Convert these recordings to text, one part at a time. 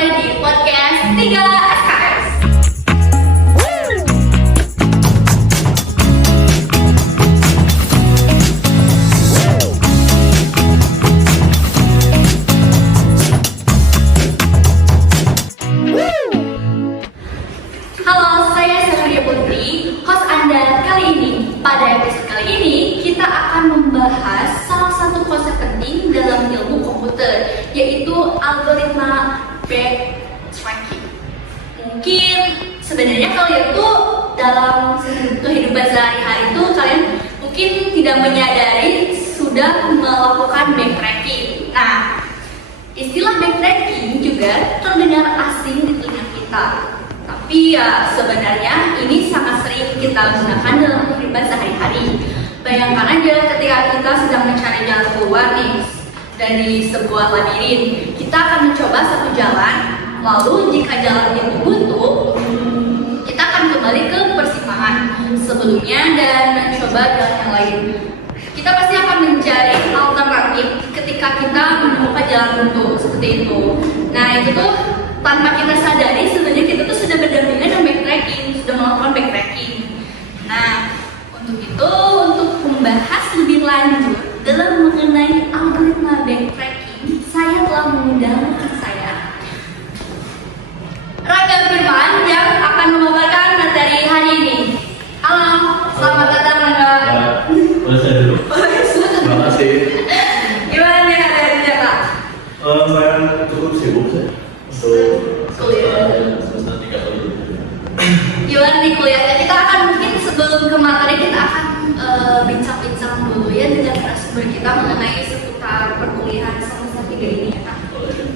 kembali di podcast 3 SKS. Halo, saya Safria Putri, host Anda kali ini. Pada episode kali ini, kita akan membahas salah satu konsep penting dalam ilmu komputer, yaitu algoritma backtracking. Mungkin sebenarnya kalian tuh dalam kehidupan sehari-hari itu kalian mungkin tidak menyadari sudah melakukan backtracking. Nah, istilah backtracking juga terdengar asing di telinga kita. Tapi ya sebenarnya ini sangat sering kita gunakan dalam kehidupan sehari-hari. Bayangkan aja ketika kita sedang mencari jalan keluar nih dari sebuah labirin, kita akan mencoba satu jalan, lalu jika jalan itu buntu, kita akan kembali ke persimpangan sebelumnya dan mencoba jalan yang lain. Kita pasti akan mencari alternatif ketika kita menemukan jalan buntu seperti itu. Nah itu tuh tanpa kita sadari sebenarnya kita tuh sudah berdampingan dengan backtracking, sudah melakukan backtracking. Nah, untuk membahas lebih lanjut dalam mengenai algoritma backtracking, saya telah mengundang rekan saya, Rangga Firman, yang akan memaparkan materi hari ini. Halo, selamat datang Rangga. Saya dulu. Terima kasih. Gimana nih hari-harinya Kak? Saya cukup sibuk sih untuk semester 3 kali. Gimana nih kuliahnya? Kita akan mungkin sebelum ke materi kita akan bincang-bincang dulu ya dengan narasumber kita mengenai seputar perkuliahan semester 3 ini ya Kak.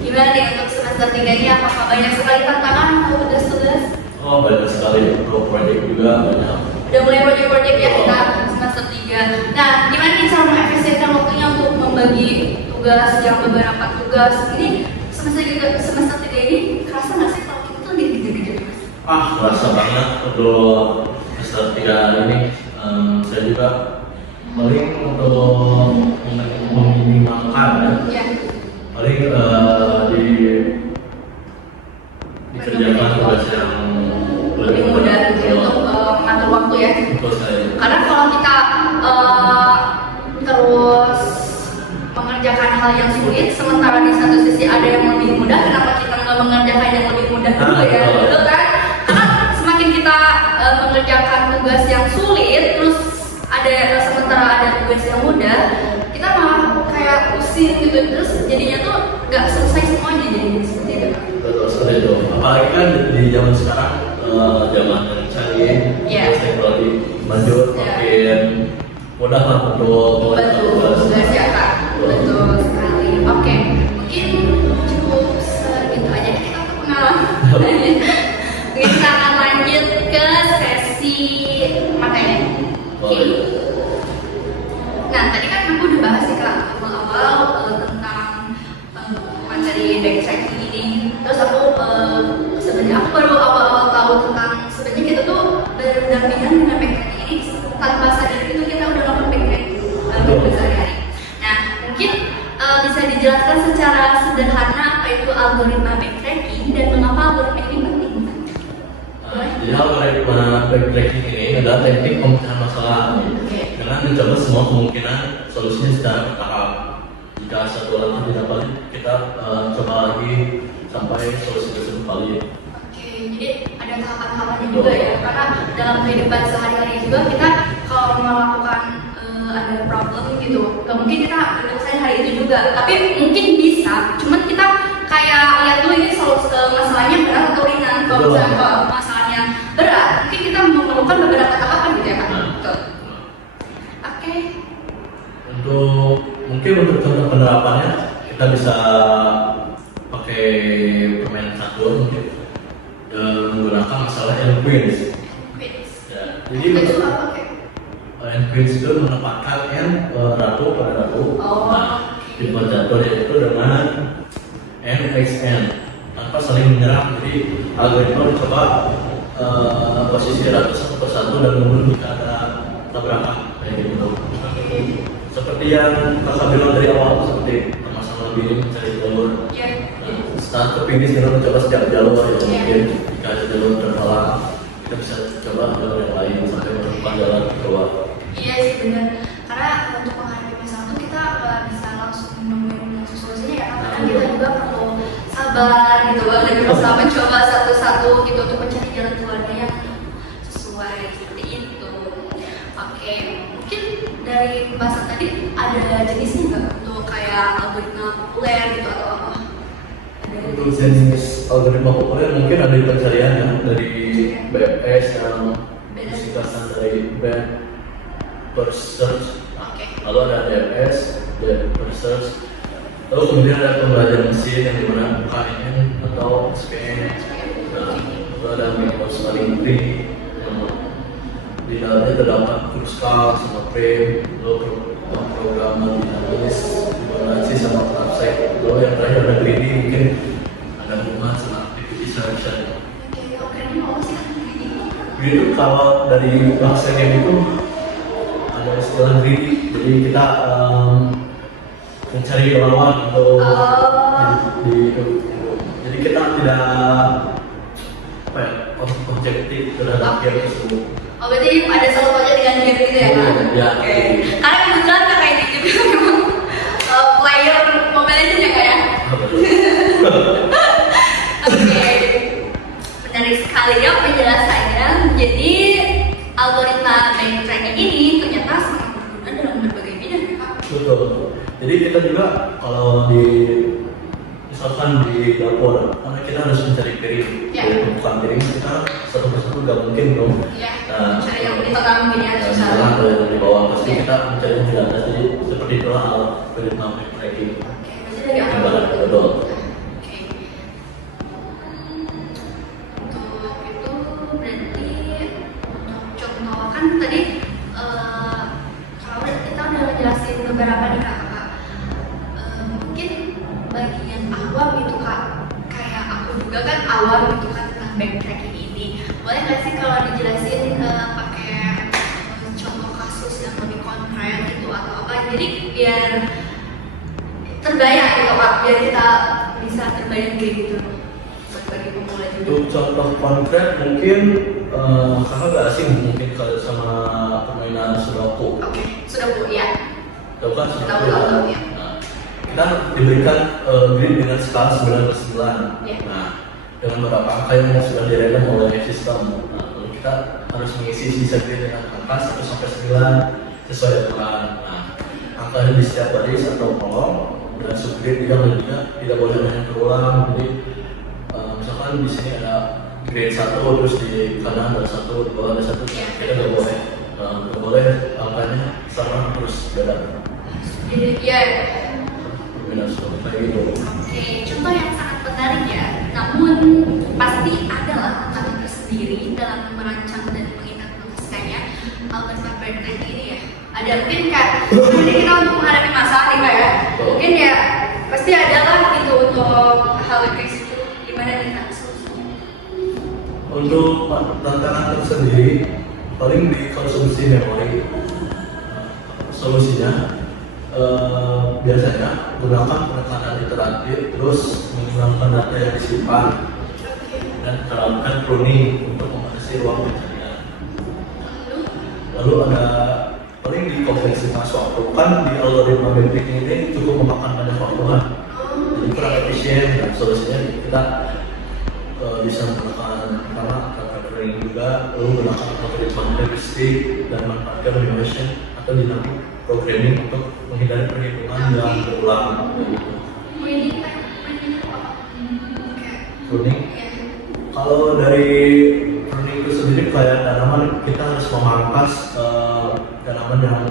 Gimana nih untuk semester 3 ini? Apakah banyak sekali tantangan atau tugas-tugas? Oh banyak sekali, untuk proyek juga banyak. Udah mulai proyek-proyek ya kita semester 3. Nah, gimana nih cara mengefisienkan waktunya untuk membagi tugas yang beberapa tugas ini semester 3 ini kerasa nggak sih kalau kita tuh lagi dikejar-kejar? Terasa banget untuk semester 3 ini. Saya juga paling untuk meminimalkan ya. Paling dikerjakan tugas yang lebih mudah gitu untuk mengatur waktu ya. Karena kalau kita terus mengerjakan hal yang sulit, sementara di satu sisi ada yang lebih mudah, kenapa kita nggak mengerjakan yang lebih mudah dulu ya? Betul kan? Karena semakin kita mengerjakan tugas yang sulit, terus sementara ada tugas yang mudah, kita malah kayak pusing gitu, terus jadinya tuh nggak selesai semuanya jadi seperti itu. Betul sekali itu. Apalagi kan di zaman sekarang, zaman yang canggih, teknologi maju, makin mudah lah untuk tugas ya Kak. Betul sekali. Oke, mungkin cukup segitu aja kita untuk pengalaman. Mungkin kita akan lanjut ke sesi materi. Oke. Nah, tadi kan aku udah bahas ya Kak awal-awal tentang materi backtracking ini. Terus aku sebenarnya baru awal-awal tahu tentang sebenarnya kita tuh berdampingan dengan backtracking ini tanpa sadar itu kita udah melakukan backtracking sehari-hari. Nah, mungkin bisa dijelaskan secara sederhana apa itu algoritma backtracking dan mengapa algoritma ini penting? Jadi algoritma backtracking ini adalah teknik pemecahan masalah dengan mencoba semua kemungkinan solusinya secara bertahap. Jika satu langkah tidak valid, kita coba lagi sampai solusi tersebut valid. Oke, jadi ada tahapan-tahapannya juga ya, karena dalam kehidupan sehari-hari juga kita kalau melakukan ada problem gitu, gak mungkin kita menyelesaikan hari itu juga, tapi mungkin bisa, cuman kita kayak lihat dulu ini solusi masalahnya berat atau ringan. Kalau misalnya masalahnya berat, mungkin kita memerlukan beberapa tahapan gitu ya Kak. Oke. Untuk contoh penerapannya kita bisa pakai permainan catur mungkin menggunakan masalah N quiz. Ya, jadi itu apa Kak? N quiz itu menempatkan N ratu pada ratu. Nah, di catur yaitu dengan N x N tanpa saling menyerang. Jadi algoritma mencoba posisi ratu satu persatu dan menurut jika ada tabrakan kayak gitu. Seperti yang kakak bilang dari awal, seperti masalah lebih mencari jalur. saat ke finish kita mencoba setiap jalur ya mungkin jika ada jalur terhalang kita bisa coba jalur yang lain sampai menemukan jalan keluar. Iya sih benar, karena untuk menghadapi masalah itu kita nggak bisa langsung nemuin solusinya ya, karena kita juga perlu sabar gitu dan berusaha mencoba satu-satu gitu untuk mencari jalan keluarnya yang sesuai seperti itu. Oke, mungkin dari pembahasan tadi ada jenisnya nggak untuk kayak algoritma populer gitu atau apa? Untuk jenis algoritma populer mungkin ada di pencariannya dari BFS yang disingkatan dari Band per Search. Lalu ada DFS, Band per Search. Lalu kemudian ada pembelajaran mesin yang dimana KNN atau SPN. Nah, lalu ada Windows paling tree yang di dalamnya terdapat Kruskal sama frame, lalu program dinamis, Fibonacci sama Knapsack. Lalu yang terakhir ada greedy, mungkin ada hubungan sama activity selection. Greedy kalau dari bahasa game itu ada istilah greedy, jadi kita mencari lawan atau jadi kita tidak apa ya, objektif terhadap game tersebut. Oh berarti ada selalu aja dengan game gitu ya Kak? Ya. Oke. Karena kebetulan Kak kayak gitu memang player Mobile Legends ya Kak ya? Oke. Menarik sekali ya penjelasannya. Jadi algoritma backtracking ini ternyata sangat berguna dalam berbagai bidang ya Kak? Betul. Jadi kita juga kalau misalkan di dapur, karena kita harus mencari piring, dari tumpukan piring kita satu persatu nggak mungkin dong. Iya. Cari yang di tengah mungkin ya susah. Kalau yang di bawah pasti kita mencari yang di atas, jadi seperti itulah algoritma backtracking. Oke, berarti dari awal Betul. Oke. Untuk itu berarti untuk contoh kan tadi kalau kita udah ngejelasin beberapa nih Kak. Mungkin bagian awam gitu Kak, kayak aku juga kan awam gitu kan tentang backtracking ini. Boleh nggak sih kalau dijelasin pakai contoh kasus yang lebih konkret gitu atau apa? Jadi biar terbayang gitu Kak, biar kita bisa terbayang gitu bagi pemula juga. Untuk contoh konkret mungkin kakak gak asing mungkin kalau sama permainan Sudoku. Oke, sudah Bu ya. Tahu kan Sudoku? Tahu ya. Nah, kita diberikan grid dengan skala 9/9. Ya. Nah, dengan beberapa angka yang sudah dirandom oleh sistem. Nah, lalu kita harus mengisi sisa grid dengan angka 1 sampai 9 sesuai dengan angka di setiap baris atau kolom, dan subgrid tidak boleh banyak berulang. Jadi misalkan di sini ada grade 1 terus di kanan ada 1, di bawah ada 1, kita nggak boleh angkanya sama terus beda. Jadi ya. Beda seperti kayak gitu. Oke, contoh yang sangat menarik ya. Namun pasti adalah tantangan tersendiri dalam merancang dan mengimplementasikannya algoritma backtracking ini ya. Ada mungkin Kak, jadi kita untuk menghadapi masalah nih Kak ya. Mungkin ya pasti adalah gitu untuk hal kayak gitu. Gimana nih Kak solusinya? Untuk tantangan tersendiri paling di konsumsi memori. Solusinya biasanya gunakan penekanan iteratif, terus menghilangkan data yang disimpan, dan terapkan pruning untuk membatasi ruang pencarian. Lalu ada paling di kompleksitas waktu, kan di algoritma backtracking ini cukup memakan banyak waktu kan, jadi kurang efisien. Dan solusinya kita bisa menggunakan pertama pruning juga, lalu gunakan algoritma heuristik dan manfaatkan regression atau dynamic programming untuk menghindari perhitungan yang berulang. Pruning. Kalau dari pruning itu sendiri kayak tanaman, kita harus memangkas tanaman yang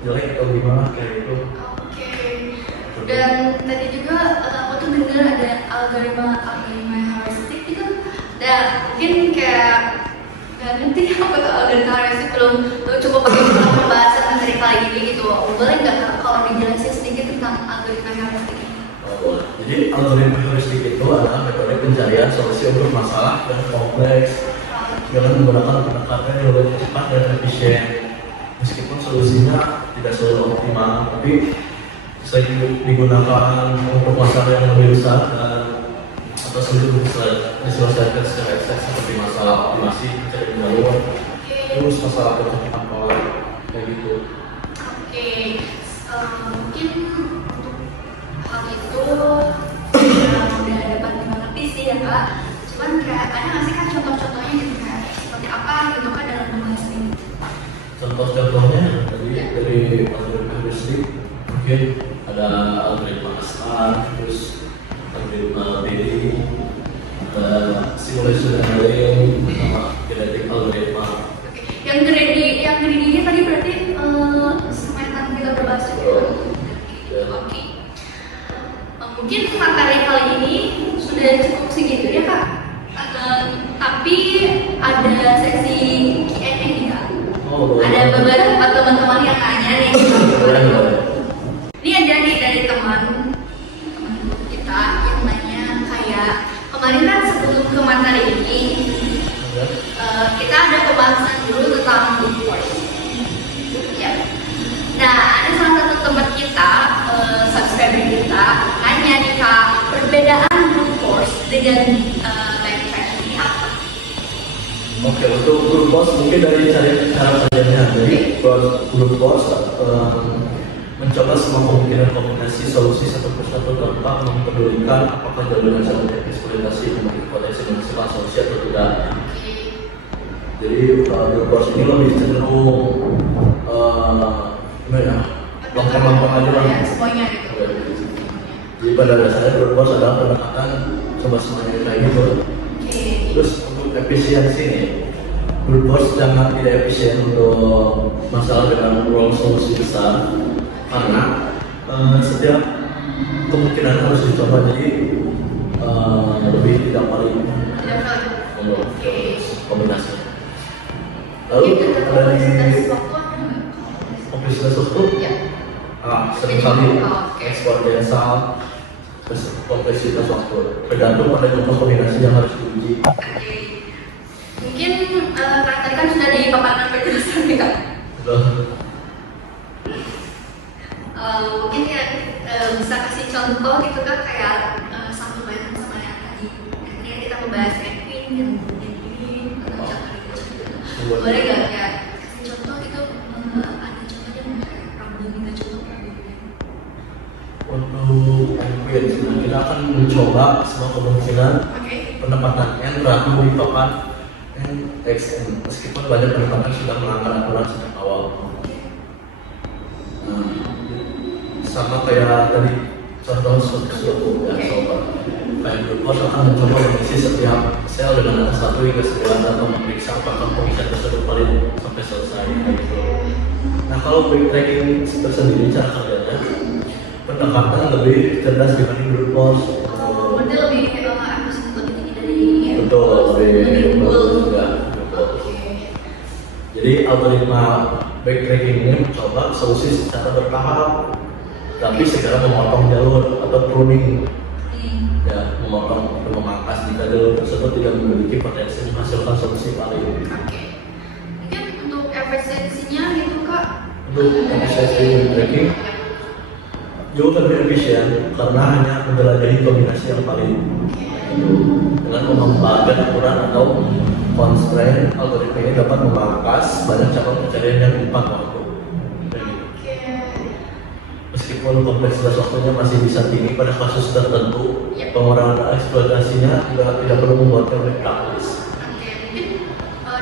jelek atau gimana kayak itu. Oke. Dan tadi juga aku tuh dengar ada algoritma heuristik itu. Dan mungkin kayak nggak ngerti apa tuh algoritma heuristik, belum cukup pakai pembahasan materi kali ini gitu. Boleh nggak Kak, kalau dijelasin sedikit tentang algoritma heuristik ini? Jadi algoritma heuristik itu adalah metode pencarian solusi untuk masalah yang kompleks dengan menggunakan pendekatan yang lebih cepat dan efisien. Meskipun solusinya tidak selalu optimal, tapi sering digunakan untuk masalah yang lebih besar dan serta sulit untuk diselesaikan secara eksak seperti masalah optimasi, mencari jalur, terus masalah kecepatan pola kayak gitu. Oke, mungkin untuk hal itu udah dapat dimengerti sih ya Kak. Cuman kayak ada nggak sih kan contoh-contohnya gitu kayak seperti apa gitu kan dalam pembahasan ini? Contoh-contohnya dari algoritma heuristik mungkin ada algoritma ASTAR, terus algoritma BD, ada simulation modeling, sama genetic algoritma. Yang greedy ini tadi berarti sama yang tadi kita berbahas juga. Oke. Mungkin materi kali ini sudah cukup segitu ya Kak. Tapi ada sesi Q&A nih Kak. Ada beberapa teman-teman yang nanya nih. Ini ada nih dari teman kita yang nanya kayak kemarin kan sebelum ke materi ini kita ada pembahasan dulu tentang brute force. Ya. Nah, ada salah satu teman kita, subscriber kita, nanya nih Kak, perbedaan brute force dengan backtrack ini apa? Oke, untuk brute force mungkin dari cara kerjanya. Jadi brute force mencoba semua kemungkinan kombinasi solusi satu persatu tanpa mempedulikan apakah jalur yang sangat eksploitasi memiliki potensi menghasilkan solusi atau tidak. Jadi brute force ini lebih cenderung lempeng-lempeng aja lah. Semuanya gitu. Jadi pada dasarnya brute force adalah pendekatan coba semuanya kayak gitu. Terus untuk efisiensi nih, brute force sangat tidak efisien untuk masalah dengan ruang solusi besar karena setiap kemungkinan harus dicoba, jadi lebih tidak paling kombinasi. Lalu dari kompleksitas waktu, seringkali ekspor jasa, kompleksitas waktu tergantung pada jumlah kombinasi yang harus diuji. Mungkin tadi kan sudah dipaparkan penjelasan nih Kak. Mungkin ya bisa kasih contoh gitu kan kayak satu bahan sama yang tadi. Ini kita membahas Edwin, yang atau contoh gitu. Boleh gak ya kasih contoh itu ada contohnya mungkin problem kita contoh problemnya. Untuk Edwin, kita akan mencoba semua kemungkinan penempatan N ratu di papan N X N, meskipun banyak penempatan sudah melanggar aturan sejak awal. Sama kayak tadi contoh suatu ya sobat. Kayak brute force akan mencoba mengisi setiap sel dengan angka 1 hingga 9 atau memeriksa apakah pengisian tersebut valid sampai selesai. Nah, kalau backtracking tersendiri cara kerjanya pendekatan lebih cerdas dibanding brute force. Berarti lebih tinggi dari betul, lebih unggul ya. Jadi algoritma backtracking ini mencoba solusi secara bertahap, tapi segera memotong jalur atau pruning, ya, memotong atau memangkas jika jalur tersebut tidak memiliki potensi menghasilkan solusi valid. Mungkin untuk efisiensinya gitu Kak. Untuk efisiensi backtracking jauh lebih efisien karena hanya menjelajahi kombinasi yang valid. Dengan memanfaatkan aturan atau constraint, algoritma ini dapat memangkas banyak cabang pencarian yang tepat waktu. Meskipun kompleksitas waktunya masih bisa tinggi pada kasus tertentu, pengurangan eksploitasinya juga tidak perlu membuatnya lebih praktis. Mungkin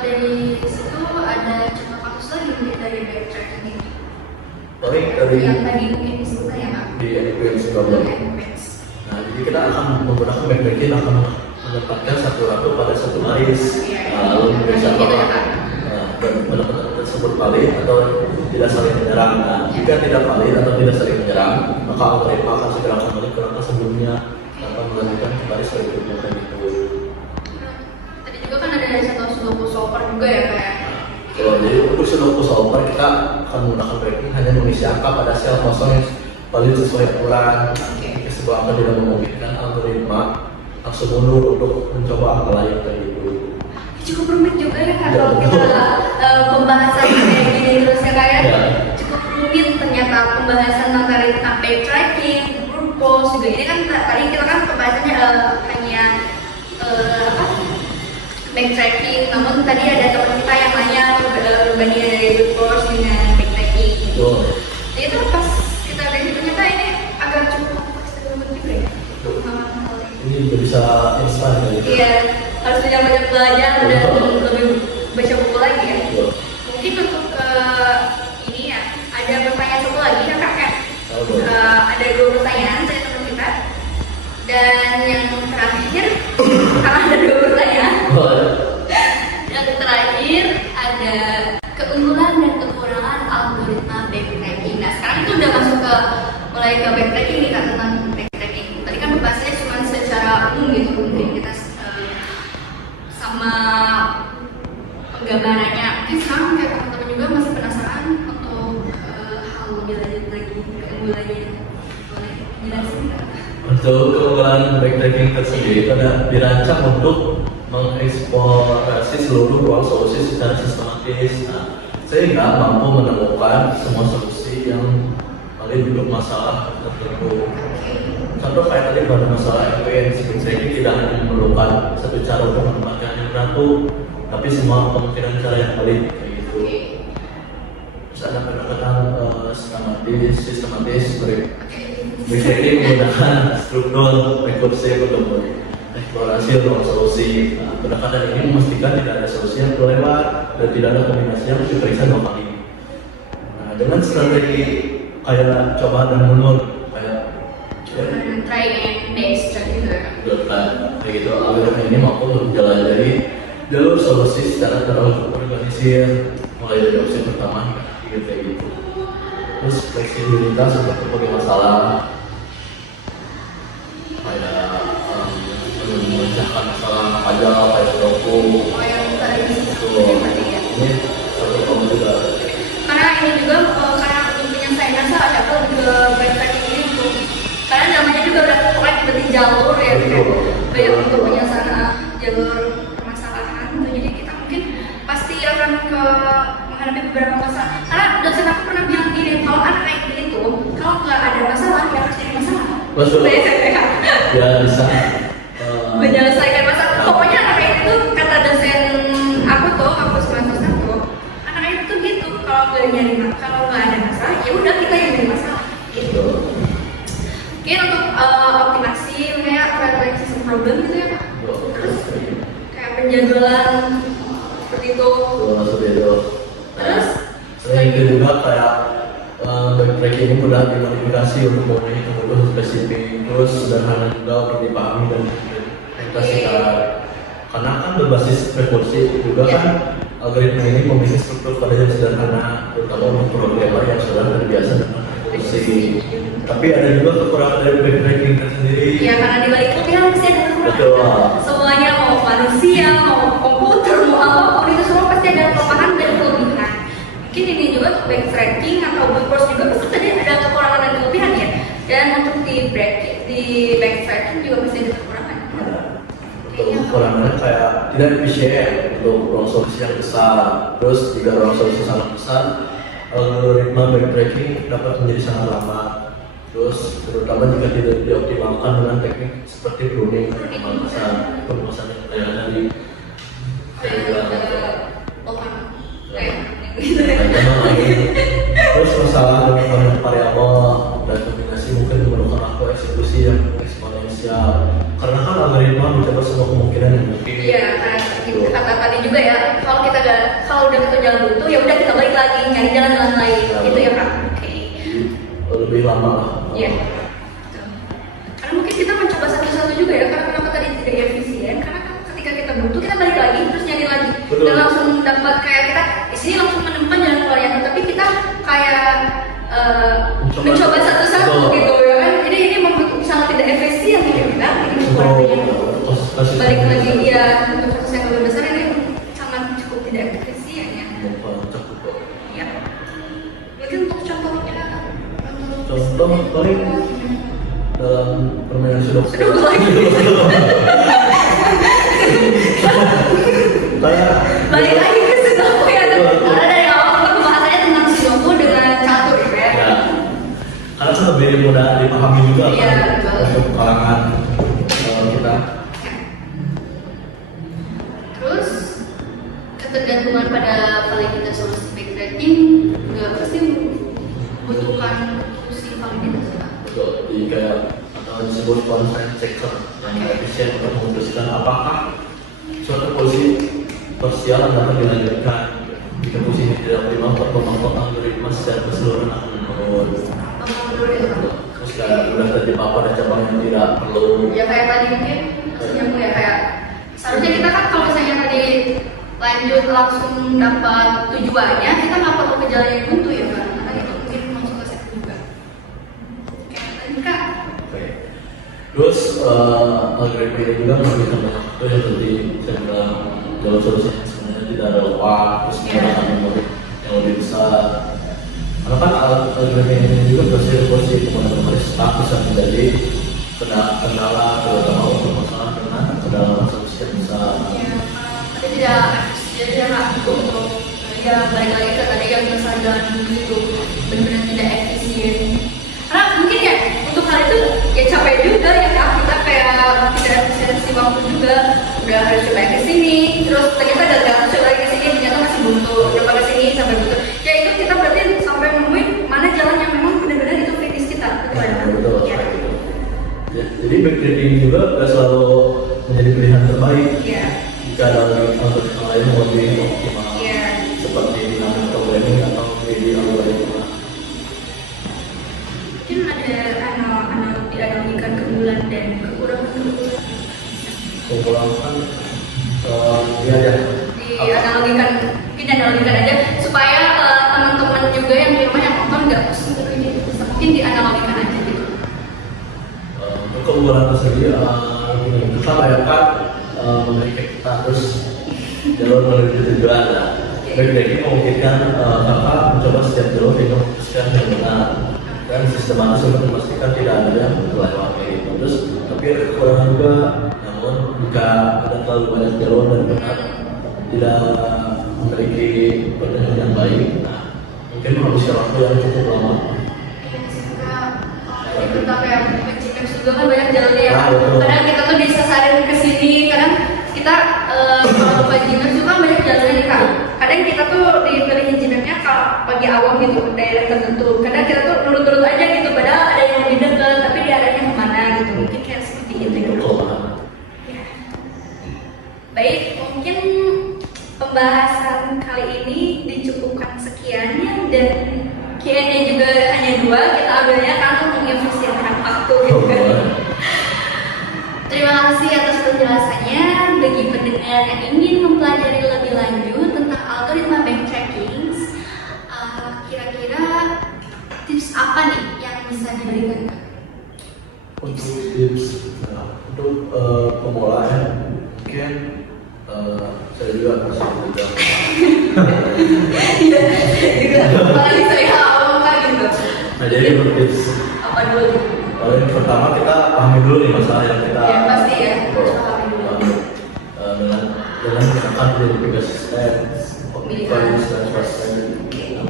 dari situ ada contoh kasus lagi mungkin dari backtracking ini. Paling dari yang tadi mungkin disebut ya Kak. Di Advance problem. Nah, jadi kita akan menggunakan backtracking akan menempatkan satu ratu pada satu baris, lalu memeriksa apakah penempatan tersebut valid atau tidak saling menyerang. Nah, jika tidak valid atau tidak saling menyerang, maka algoritma akan segera kembali ke rangka sebelumnya tanpa melanjutkan ke baris berikutnya dan itu. Tadi juga kan ada satu sudoku solver juga ya kayak. Jadi untuk sudoku solver kita akan menggunakan backtracking hanya mengisi angka pada sel kosong yang valid sesuai aturan. Jika sebuah angka tidak memungkinkan, algoritma langsung mundur untuk mencoba angka lain kayak gitu. Cukup rumit juga ya kan kalau kita pembahasan kayak gini terus ya kayak cukup rumit ternyata pembahasan tentang backtracking, brute force juga. Ini kan tadi kita kan pembahasannya hanya backtracking. Namun tadi ada teman kita yang nanya perbandingan dari brute force dengan backtracking. Betul. Jadi itu pas kita review ternyata ini agak cukup kompleks dan rumit juga ya untuk memahami hal ini. Ini juga bisa instan ya. Iya, harus banyak belajar dan lebih baca buku lagi ya. Betul. Mungkin untuk ini ya, ada pertanyaan satu lagi ya kak ya. Ada 2 pertanyaan dari teman kita. Dan yang terakhir, karena ada 2 pertanyaan. Yang terakhir ada keunggulan dan kekurangan algoritma backtracking. Nah sekarang itu udah masuk ke mulai ke backtracking nih kak, tentang backtracking. Tadi kan membahasnya cuma secara umum gitu, mungkin kita sama penggambarannya. Mungkin sekarang kayak teman-teman juga masih penasaran untuk hal lebih lanjut lagi, keunggulannya. Boleh jelasin nggak? Untuk keunggulan backtracking tersendiri itu dirancang untuk mengeksplorasi seluruh ruang solusi secara sistematis, sehingga mampu menemukan semua solusi yang paling duduk masalah tertentu. Contoh kayak tadi pada masalah FPN, backtracking tidak hanya memerlukan satu cara untuk menempatkan yang satu, tapi semua kemungkinan cara yang paling kayak gitu. Terus ada pendekatan sistematis backtracking menggunakan struktur rekursif untuk mengeksplorasi ruang solusi. Pendekatan ini memastikan tidak ada solusi yang terlewat dan tidak ada kombinasi yang diperiksa 2 kali. Dengan strategi kayak coba dan mundur, kayak try and next gitu ya. kayak gitu, algoritma ini mampu menjelajahi jalur solusi secara terorganisir mulai dari opsi pertama hingga kayak gitu. Terus fleksibilitas untuk berbagai masalah, kayak memecahkan masalah pajak, kayak sudoku. Oh yang tadi ya. Ini satu kamu juga. Karena ini juga karena intinya saya rasa ada lebih ke backtracking ini untuk karena namanya juga udah pokoknya berarti jalur ya, kayak banyak untuk penyelesaian jalur permasalahan. Jadi kita mungkin pasti akan menghadapi beberapa masalah. Karena dosen aku pernah bilang gini, kalau anak kayak gitu, kalau nggak ada masalah ya harus jadi masalah. Betul. Ya bisa menyelesaikan masalah. Pokoknya anak kayak itu kata dosen aku tuh, aku semester 1, anak kayak itu gitu. Kalau nggak ada masalah, ya udah kita yang jadi masalah. Gitu. Mungkin untuk optimasi kayak real-time system problem gitu ya Pak. Terus kayak penjadwalan seperti itu. Terus selain itu juga kayak backtracking ini mudah dimodifikasi untuk memenuhi kebutuhan spesifik, terus sederhana juga untuk dipahami dan diimplementasikan. Karena kan berbasis rekursi juga kan algoritma ini memiliki struktur pada yang sederhana, terutama untuk programmer yang sudah terbiasa dengan rekursi. Tapi ada juga kekurangan dari backtracking tersendiri. Ya karena di balik itu kan pasti ada kekurangan. Betul. Semuanya mau manusia, mau komputer, mau apapun itu semua pasti ada kelemahan dan kelebihan. Mungkin ini juga untuk backtracking atau brute force juga pasti tadi ada kekurangan dan kelebihan ya. Dan untuk di backtracking juga pasti ada kekurangan. Kekurangannya kayak tidak efisien untuk ruang solusi yang besar, terus jika ruang solusi sangat besar, algoritma backtracking dapat menjadi sangat lama. Terus terutama jika tidak dioptimalkan dengan teknik seperti pruning, pemangkasan yang tadi saya bilang. Terus masalah dengan variabel dan kombinasi mungkin memerlukan waktu eksekusi yang eksponensial. Karena kan algoritma mencoba semua kemungkinan yang mungkin. Iya, karena kata tadi juga ya, kalau udah ketemu jalan buntu ya udah kita balik lagi nyari jalan-jalan lain, gitu ya Kak. Oke. Lebih lama lah. Iya. Karena mungkin kita mencoba satu-satu juga ya, karena kenapa tadi tidak efisien? Karena kan ketika kita buntu kita balik lagi terus nyari lagi. Betul. Dan langsung dapat kayak kita di sini langsung menemukan jalan keluar yang tapi kita kayak mencoba satu-satu gitu ya kan. Jadi ini membuat sangat tidak efisien ya kita ini balik lagi ya untuk proses yang lebih besar ini sangat cukup tidak efisien ya. Ya. Mungkin untuk contohnya Contoh paling dalam permainan sudoku. Kayak balik lagi ke sudoku ya, karena dari awal kita pembahasannya tentang sudoku dengan catur ya. Karena kan lebih mudah dipahami juga Iya, kan betul. untuk kalangan kita. Terus pada validitas solusi backtracking juga pasti membutuhkan fungsi validasi Kak. Betul, jadi kayak atau disebut consent checker yang efisien untuk memutuskan apakah suatu posisi persiapan dapat dilanjutkan jika posisi tidak optimal performa algoritma secara keseluruhan akan menurun. Terus kayak udah terjadi apa ada cabang yang tidak perlu. Ya kayak tadi mungkin maksudnya ya kayak seharusnya kita kan kalau misalnya tadi lanjut langsung dapat tujuannya, kita nggak perlu ke jalan yang buntu ya Kak, karena itu mungkin masuk ke set juga. Kayak tadi Kak. Oke. Terus algoritma ini juga memberikan banyak faktor yang tadi saya bilang jalur solusi yang sebenarnya tidak relevan, terus menggunakan memori yang lebih besar. Karena kan algoritma ini juga berhasil kemudian memori stuck bisa menjadi kendala terutama untuk masalah dengan kedalaman solusi yang besar. Ada tidak efisien Kak untuk ya balik lagi ke tadi yang kesadaran itu benar-benar tidak efisien. Karena mungkin ya untuk hal itu ya capek juga ya Kak, kita kayak tidak efisiensi waktu juga, udah harus coba ke sini, terus ternyata gagal, coba lagi ke sini ternyata masih buntu, coba ke sini sampai buntu. Ya itu kita berarti sampai nemuin mana jalan yang memang benar-benar itu kritis kita, betul ya? Betul. Ya. Ya, jadi backtracking juga gak selalu menjadi pilihan terbaik. Iya. Jika ada algoritma lain yang lebih optimal, Iya. seperti dynamic programming atau 3D algoritma. Mungkin ada dianalogikan keunggulan dan kekurangan keunggulan. Kekurangan ya aja. Dianalogikan, mungkin dianalogikan aja supaya teman-teman juga yang di rumah yang nonton nggak pusing gitu ini. Mungkin dianalogikan aja gitu. Untuk keunggulan tersendiri, kita bayangkan memiliki kita terus jalur menuju tujuan. Backtracking memungkinkan kakak mencoba setiap jalur dengan memutuskan yang benar dan sistematis untuk memastikan tidak ada yang melewati. Terus tapi ada kekurangan juga, namun jika ada terlalu banyak jalur dan benar tidak memiliki petunjuk yang baik, nah mungkin menghabiskan waktu yang cukup lama. Kita kayak Gmaps juga kan banyak jalurnya ya. Betul. Kadang kita tuh disasarin ke sini, kadang kita kalau buka Gmaps juga kan banyak jalurnya nih Kak. Kadang kita tuh dipilihin Gmapsnya kalau bagi awam gitu, daerah tertentu. Kadang kita tuh nurut-nurut aja gitu, padahal ada yang lebih dekat, tapi dia arahnya kemana gitu. Mungkin kayak seperti itu ya. Ya. Baik, mungkin pembahasan kali ini dicukupkan sekian ya, dan Q&A juga hanya 2, kita ambilnya kan untuk mengefisienkan waktu gitu kan. Terima kasih atas penjelasannya. Bagi pendengar yang ingin mempelajari lebih lanjut tentang algoritma backtracking, kira-kira tips apa nih yang bisa diberikan Kak? Untuk tips untuk pemula ya, mungkin saya juga kasih juga. Iya, apalagi saya awam Kak gitu. Nah jadi untuk tips Apa dulu? yang pertama kita pahami dulu nih masalah yang kita Ya pasti ya. pahami dengan misalkan dari tugas pemilihan 100%.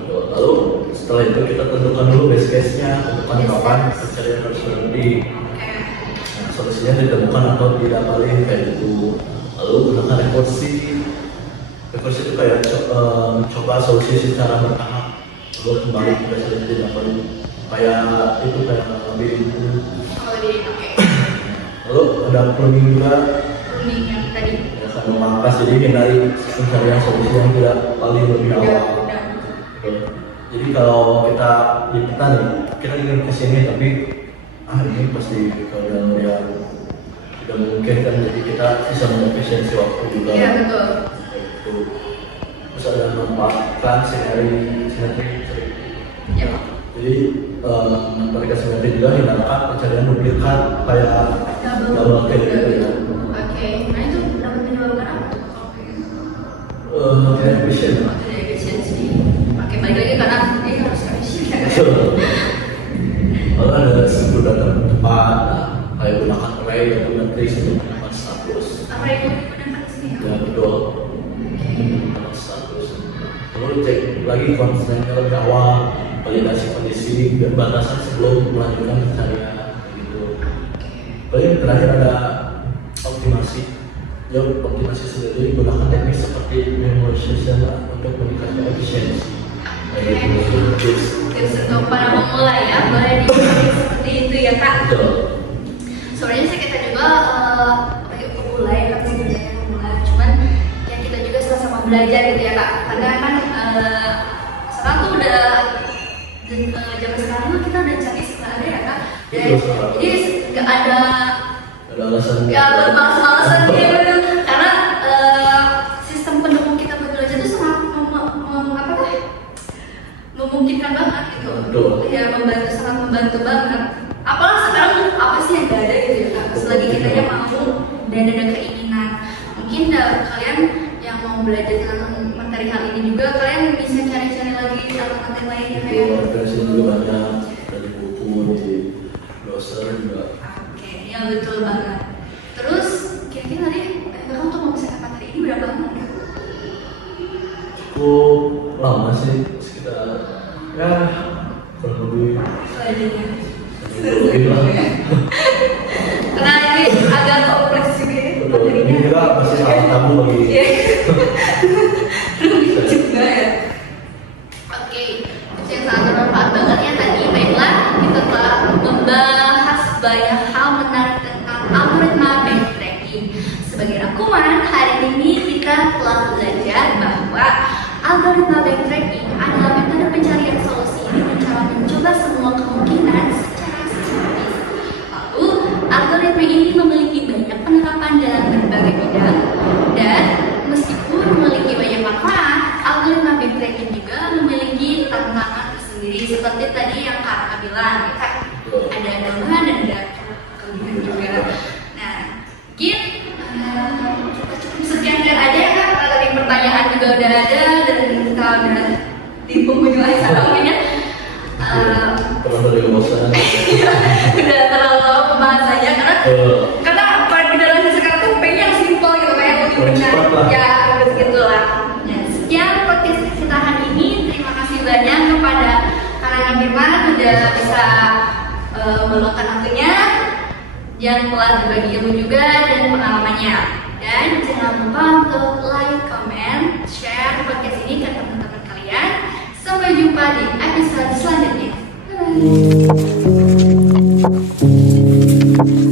Lalu setelah itu kita tentukan dulu base case-nya, tentukan kapan pencarian harus berhenti. Nah, solusinya ditemukan atau tidak paling kayak gitu. Lalu gunakan rekursi. Rekursi itu kayak mencoba solusi secara bertahap. Lalu kembali ke base case tidak perlu kayak itu kayak lebih itu. Lalu ada pruning juga. Pruning yang tadi. Memangkas, jadi hindari pencarian solusi yang tidak paling lebih awal. Jadi kalau kita di peta nih, kita ingin ke sini tapi ini pasti kalau dia tidak mungkin kan, jadi kita bisa mengefisiensi waktu juga. Iya betul. Terus ada memanfaatkan simetri. Ya. Jadi mereka simetri juga hindarkan pencarian duplikat kayak double kayak gitu ya. Oke, nah itu dapat menyebabkan apa tuh? Tidak efisien. Tidak efisiensi. Oke, balik lagi karena ini harus efisien. Lalu ada struktur data cepat, kayak gunakan array atau matrix untuk menyimpan status. Array itu digunakan di sini ya? Ya betul. Menyimpan status. Lalu cek lagi konsennya lebih awal, validasi kondisi dan batasan sebelum melanjutkan pencarian gitu. Lalu yang terakhir ada optimasi. Ya, optimasi sendiri gunakan teknik seperti memorization untuk meningkatkan efisiensi. Nah, itu Tips untuk para pemula ya, boleh dicoba seperti itu ya Kak. betul. Sebenarnya sih kita juga pemula ya Kak, sebenarnya pemula. Cuman ya kita juga sama-sama belajar gitu ya Kak. Karena kan sekarang tuh udah zaman sekarang tuh kita udah canggih sekali ya Kak. Dan jadi nggak ada Alasan ya males-malesan gitu karena sistem pendukung kita belajar itu sangat memungkinkan banget gitu. Betul. Ya sangat membantu banget. Apalagi sekarang tuh apa sih yang gak ada gitu ya Kak. Selagi kitanya mau dan ada keinginan. Mungkin kalian yang mau belajar tentang materi hal ini juga kalian bisa cari-cari lagi alternatif lainnya kayak. Referensi juga banyak dari buku, di browser juga. Oke, ya betul banget. Terus kira-kira tadi kamu tuh mau misalkan materi ini berapa lama ya? Cukup lama sih, sekitar ya kurang lebih Selanjutnya. lebih lah. Karena ini agak kompleks juga ya Betul. materinya. Ini juga pasti salah tabu bagi Iya. Rumit juga ya. Oke, tips yang sangat bermanfaat banget ya tadi. Baiklah, kita telah membahas banyak hal menarik tentang algoritma backtracking. Sebagai rangkuman, hari ini kita telah belajar bahwa algoritma backtracking adalah metode pencarian solusi dengan mencoba semua kemungkinan secara sistematis. Lalu, algoritma ini memiliki banyak penerapan dalam berbagai bidang dan meskipun memiliki banyak manfaat, algoritma backtracking juga memiliki tantangan tersendiri seperti tadi yang Kak Raka bilang, ya Kak. Ada kelemahan dan ada kelebihan juga. Nah, mungkin cukup sekian dan aja ya Kak. Tadi pertanyaan juga udah ada dan kita udah di penghujung acara mungkin ya. Kalau dari kebosanan. Udah terlalu lama pembahasannya karena para generasi sekarang tuh pengen yang simpel gitu kayak yang lebih benar ya begitulah. Nah, sekian podcast kita hari ini. Terima kasih banyak kepada Kak Firman udah bisa meluangkan waktunya yang telah berbagi ilmu juga dan pengalamannya. Dan jangan lupa untuk like, comment, share podcast ini ke teman-teman kalian. Sampai jumpa di episode selanjutnya. Bye.